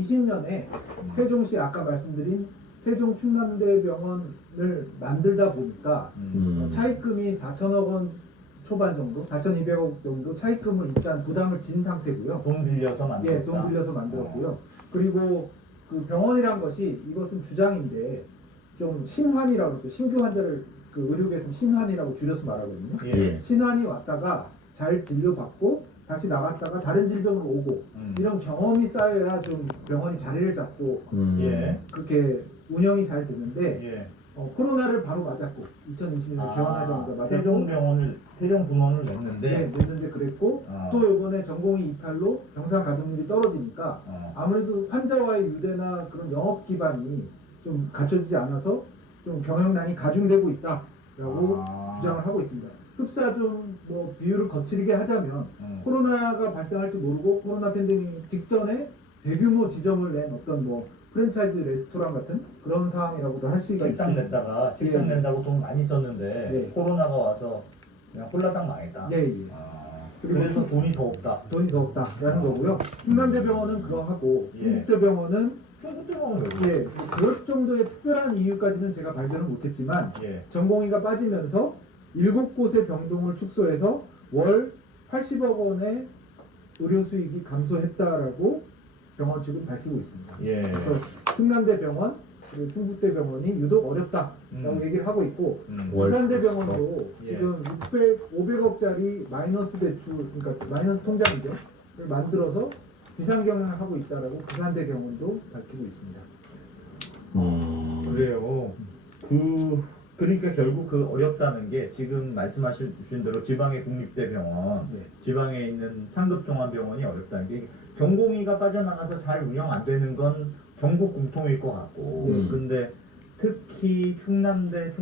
2020년에 세종시 아까 말씀드린 세종 충남대병원을 만들다 보니까 차입금이 4천억 원 초반 정도, 4,200억 정도 차입금을 일단 부담을 진 상태고요. 돈 빌려서 만들었다. 예, 돈 빌려서 만들었고요. 그리고 그 병원이란 것이 이것은 주장인데 좀 신환이라고 그러죠. 신규 환자를 그 의료계에서는 신환이라고 줄여서 말하거든요. 예. 신환이 왔다가 잘 진료받고 다시 나갔다가 다른 질병으로 오고 이런 경험이 쌓여야 좀 병원이 자리를 잡고 예. 그렇게 운영이 잘 되는데 예. 코로나를 바로 맞았고 2020년 개원하자마자 맞았고 세종분원을 냈는데 네, 냈는데 그랬고 또 이번에 전공의 이탈로 병상 가동률이 떨어지니까 아무래도 환자와의 유대나 그런 영업 기반이 좀 갖춰지지 않아서 좀 경영난이 가중되고 있다라고 주장을 하고 있습니다. 흡사 좀 뭐 비율을 거칠게 하자면 코로나가 발생할지 모르고 코로나 팬데믹 직전에 대규모 지점을 낸 어떤 뭐 프랜차이즈 레스토랑 같은 그런 상황이라고도 할 수가 식당 있습니다. 냈다가 식당 낸다고 돈 많이 썼는데 예. 코로나가 와서 그냥 홀라당 망했다. 예, 예. 그래서 돈이 더 없다. 돈이 더 없다라는 거고요. 충남대병원은 그러하고 예. 충북대병원은 충북대병원은 왜? 예, 뭐 그럴 정도의 특별한 이유까지는 제가 발견을 못했지만 예. 전공의가 빠지면서 7곳의 병동을 축소해서 월 80억 원의 의료 수익이 감소했다라고 병원 측은 밝히고 있습니다. 예. 그래서 충남대병원 그리고 충북대병원이 유독 어렵다라고 얘기를 하고 있고 부산대병원도 예. 지금 500억짜리 마이너스 대출, 그러니까 마이너스 통장이죠. 를 만들어서 비상경영을 하고 있다라고 부산대병원도 밝히고 있습니다. 그래요. 그러니까 결국 그 어렵다는 게 지금 말씀하신 대로 지방의 국립대병원, 네. 지방에 있는 상급종합병원이 어렵다는 게 전공의가 빠져나가서 잘 운영 안 되는 건 전국 공통일 것 같고, 근데 특히 충남대,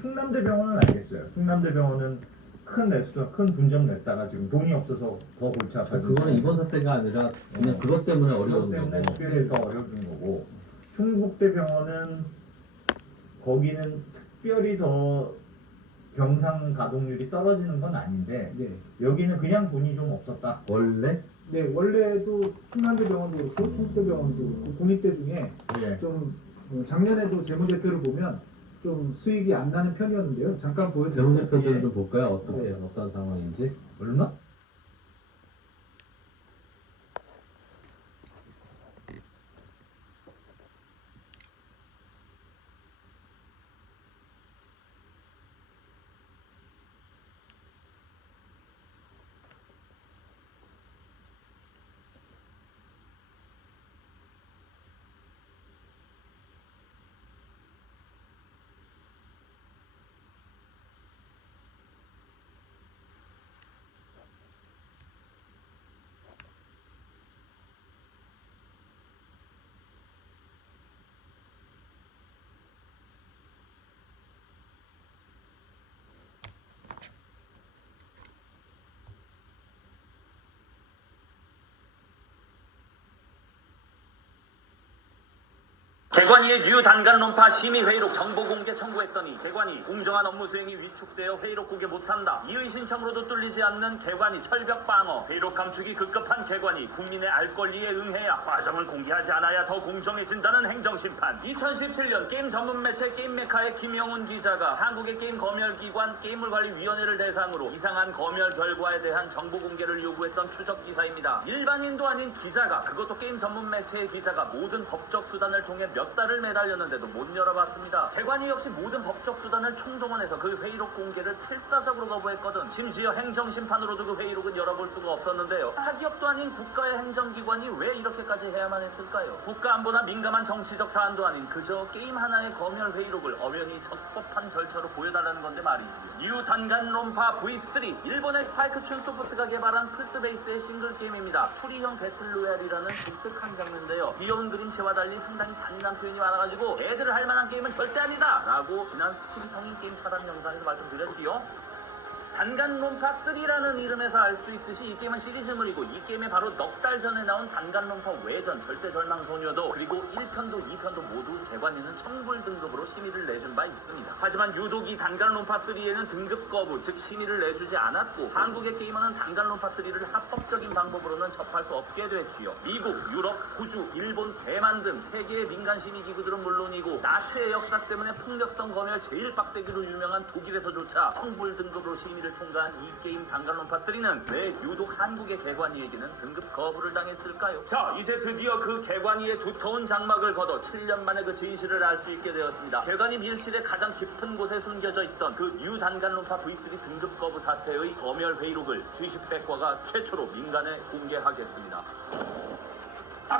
충남대병원은 알겠어요. 충남대병원은 큰 레스토랑, 큰 분점 냈다가 지금 돈이 없어서 더 골치 아파서 그거는 이번 사태가 아니라 그냥 그것 때문에 그것 어려운 때문에 거고. 특별히 더 어려운 거고, 충북대병원은 거기는 특별히 더 병상 가동률이 떨어지는 건 아닌데 네. 여기는 그냥 돈이 좀 없었다. 원래? 네, 원래도 충남대병원도 그렇고 충북대병원도 그렇고 공립대 중에 예. 좀 작년에도 재무제표를 보면 좀 수익이 안 나는 편이었는데요. 잠깐 보여드릴게요. 재무제표들을 좀 볼까요? 어떻게 네. 어떤 상황인지. 얼마? 개관이의 뉴 단간 논파 심의 회의록 정보 공개 청구했더니 개관이 공정한 업무 수행이 위축되어 회의록 공개 못한다. 이의 신청으로도 뚫리지 않는 개관이 철벽 방어. 회의록 감축이 급급한 개관이 국민의 알 권리에 응해야 과정을 공개하지 않아야 더 공정해진다는 행정심판. 2017년 게임 전문 매체 게임메카의 김영훈 기자가 한국의 게임 검열기관 게임물관리위원회를 대상으로 이상한 검열 결과에 대한 정보 공개를 요구했던 추적 기사입니다. 일반인도 아닌 기자가, 그것도 게임 전문 매체의 기자가 모든 법적 수단을 통해 몇 달을 매달렸는데도 못 열어봤습니다. 개관이 역시 모든 법적 수단을 총동원해서 그 회의록 공개를 필사적으로 거부했거든. 심지어 행정심판으로도 그 회의록은 열어볼 수가 없었는데요. 사기업도 아닌 국가의 행정기관이 왜 이렇게까지 해야만 했을까요? 국가안보나 민감한 정치적 사안도 아닌 그저 게임 하나의 검열 회의록을 엄연히 적법한 절차로 보여달라는 건데 말이죠. 뉴 단간론파 V3, 일본의 스파이크춘 소프트가 개발한 플스베이스의 싱글 게임입니다. 추리형 배틀로얄이라는 독특한 장르인데요. 귀여운 그림체와 달리 상당히 잔인한 표현이 많아가지고 애들을 할 만한 게임은 절대 아니다 라고 지난 스팀 성인 게임 차단 영상에서 말씀드렸지요. 단간론파 3라는 이름에서 알 수 있듯이 이 게임은 시리즈물이고 이 게임에 바로 넉 달 전에 나온 단간론파 외전 절대절망소녀도 그리고 1편도 2편도 모두 개관이는 청불 등급으로 심의를 내준 바 있습니다. 하지만 유독 이 단간론파 3에는 등급 거부 즉 심의를 내주지 않았고 한국의 게이머는 단간론파 3를 합법적인 방법으로는 접할 수 없게 됐지요. 미국, 유럽, 호주, 일본, 대만 등 세계의 민간 심의 기구들은 물론이고 나치의 역사 때문에 폭력성 검열 제일 빡세기로 유명한 독일에서조차 청불 등급으로 심의를 통과한 이 게임 단간론파 3는 왜 유독 한국의 개관이에게는 등급 거부를 당했을까요? 자, 이제 드디어 그 개관이의 두터운 장막을 걷어 7년 만에 그 진실을 알 수 있게 되었습니다. 개관이 밀실의 가장 깊은 곳에 숨겨져 있던 그 뉴 단간론파 V3 등급 거부 사태의 검열 회의록을 G10백과가 최초로 민간에 공개하겠습니다.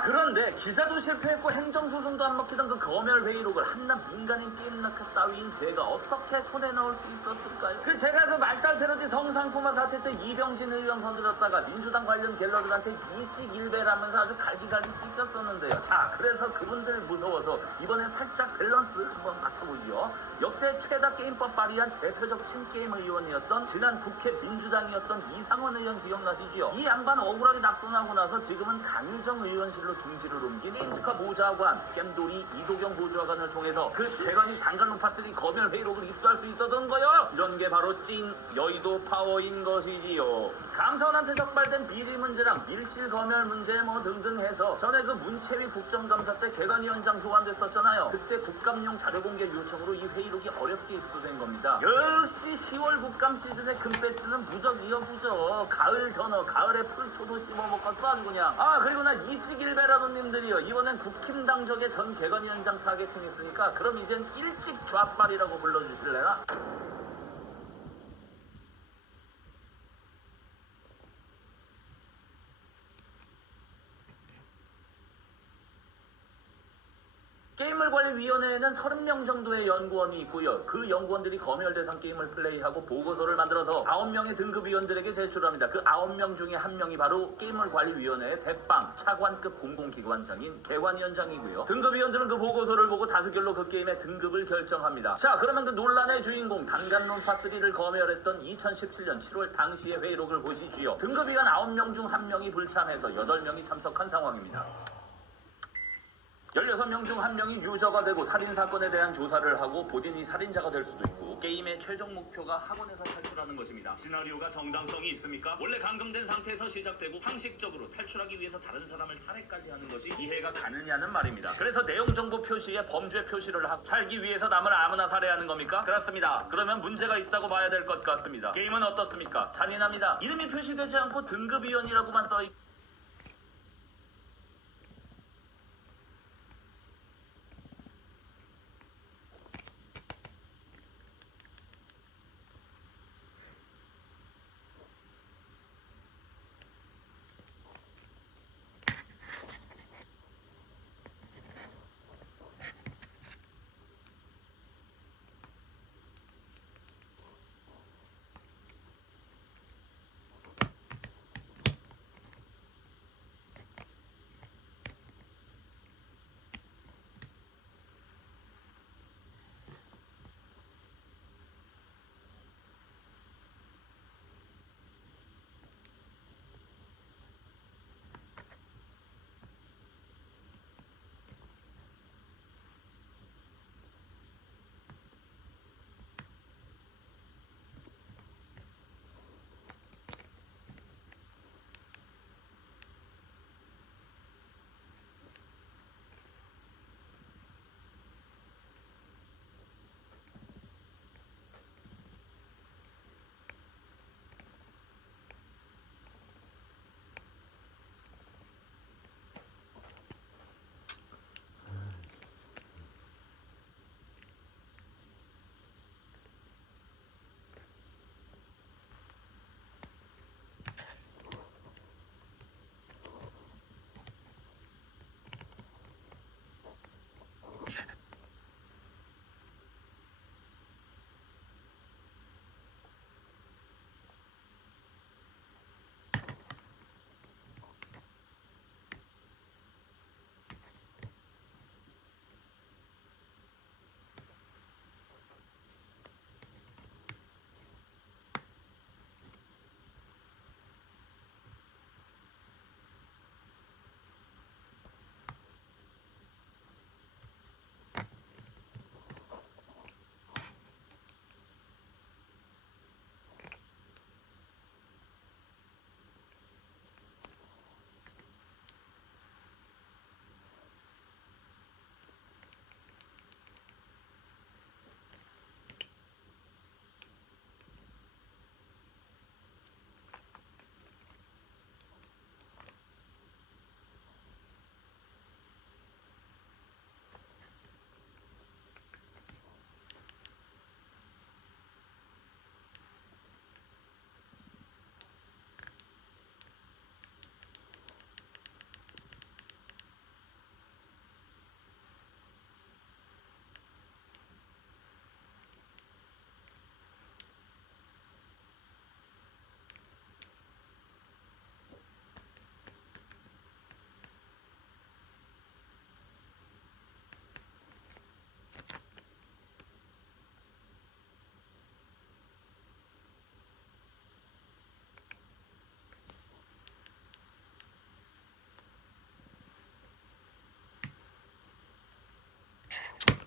그런데 기자도 실패했고 행정소송도 안 먹히던 그 검열 회의록을 한낱 민간인 게임락커 따위인 제가 어떻게 손에 넣을 수 있었을까요? 제가 그 말달 패러디 성상포마 사태 때 이병진 의원 건드렸다가 민주당 관련 갤러들한테 일찍일배라면서 아주 갈기갈기 찢겼었는데요. 자, 그래서 그분들 무서워서 이번엔 살짝 밸런스 한번 맞춰보지요. 역대 최다 게임법 발의한 대표적 신게임 의원이었던 지난 국회 민주당이었던 이상원 의원 기억나시지요? 이 양반 억울하게 낙선하고 나서 지금은 강유정 의원실로 중지를 옮긴 게임특화 보좌관 겜돌이 이도경 보좌관을 통해서 그 개관이 단간론파 3 검열 회의록을 입수할 수 있었던 거요. 이런 게 바로 찐 여의도 파워인 것이지요. 감사원한테 적발된 비리 문제랑 밀실 검열 문제 뭐 등등 해서 전에 그 문채위 국정감사 때 개관위원장 소환됐었잖아요. 그때 국감용 자료공개 요청으로 이 회의록이 어렵게 입수된 겁니다. 역시 10월 국감 시즌에 금배트는 무적이요 무적. 가을 전어 가을에 풀토도 씹어먹었어 아주 그냥. 그리고 나 일찍일배라도님들이요, 이번엔 국힘당적의 전 개관위원장 타겟팅 했으니까 그럼 이젠 일찍 좌빨이라고 불러주실래나? 게임물관리위원회에는 30명 정도의 연구원이 있고요. 그 연구원들이 검열 대상 게임을 플레이하고 보고서를 만들어서 9명의 등급위원들에게 제출합니다. 그 9명 중에 1명이 바로 게임물관리위원회의 대빵 차관급 공공기관장인 개관위원장이고요. 등급위원들은 그 보고서를 보고 다수결로 그 게임의 등급을 결정합니다. 자, 그러면 그 논란의 주인공 단간론파 3를 검열했던 2017년 7월 당시의 회의록을 보시지요. 등급위원 9명 중 1명이 불참해서 8명이 참석한 상황입니다. 16명 중 1명이 유저가 되고 살인사건에 대한 조사를 하고 본인이 살인자가 될 수도 있고 게임의 최종 목표가 학원에서 탈출하는 것입니다. 시나리오가 정당성이 있습니까? 원래 감금된 상태에서 시작되고 상식적으로 탈출하기 위해서 다른 사람을 살해까지 하는 것이 이해가 가느냐는 말입니다. 그래서 내용정보 표시에 범죄 표시를 하고 살기 위해서 남을 아무나 살해하는 겁니까? 그렇습니다. 그러면 문제가 있다고 봐야 될 것 같습니다. 게임은 어떻습니까? 잔인합니다. 이름이 표시되지 않고 등급위원이라고만 써있고